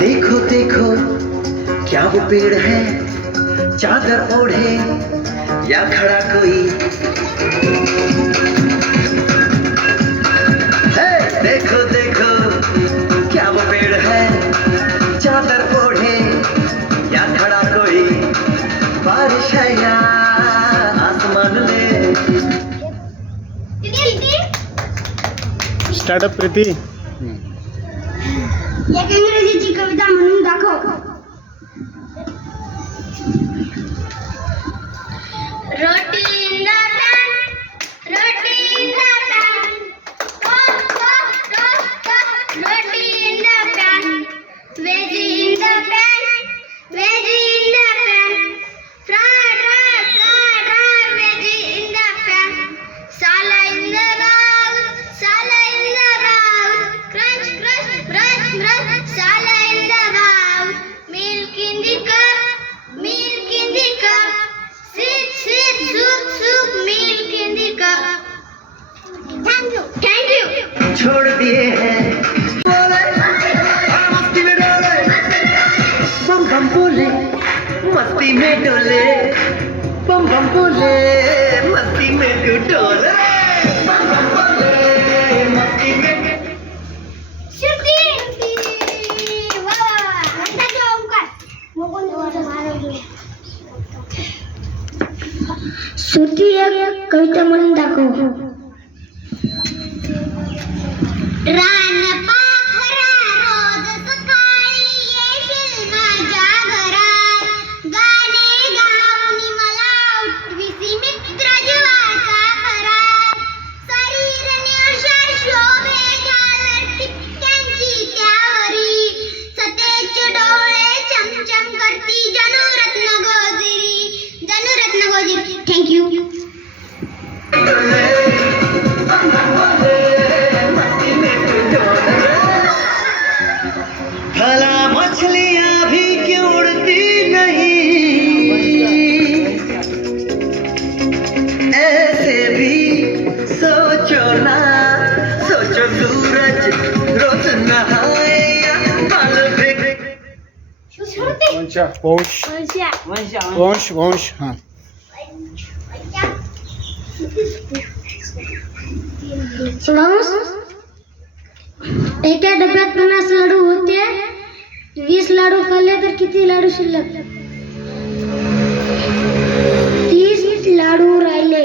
देखो देखो क्या वो पेड़ है? चादर ओढ़े या खड़ा कोई? हे, देखो देखो क्या वो पेड़ है? चादर ओढ़े या खड़ा कोई? बारिश है या आसमान में? स्टार्टअप प्रीती। एक इंग्रजीची कविता म्हणून दाखव. छोड़ दिए हैं। मस्ती में डोले। बम बम बोले मस्ती में डोले? बम बम बोले मस्ती में। तू डोले श्रुती एक कविता म्हणून दाखव गोजिरी थँक्यू डोले बम बम बोले मस्ती में तू डोले भला मछलियां भी क्यों उड़ती नहीं ऐसे भी सोचो ना सोचो सूरज रोज नहाए या बाल भिग श्रुती वंशा वंश वंशा वंश वंश हां फ्लॉस एका डब्यात पन्नास लाडू होते. वीस लाडू खाल्ले तर किती लाडू शिल्लक? तीस लाडू राहिले.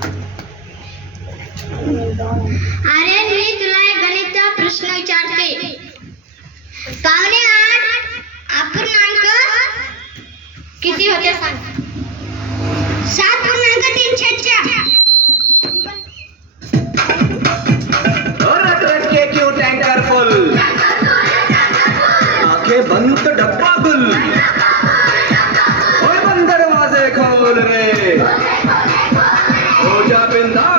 पावणे आठ अपूर्णांक किसी होते सांग सात पूर्णांक तीनशे चार। बंद तो डब्बा गुल बंदर वाजे खोल रे। रोजा बिंदा।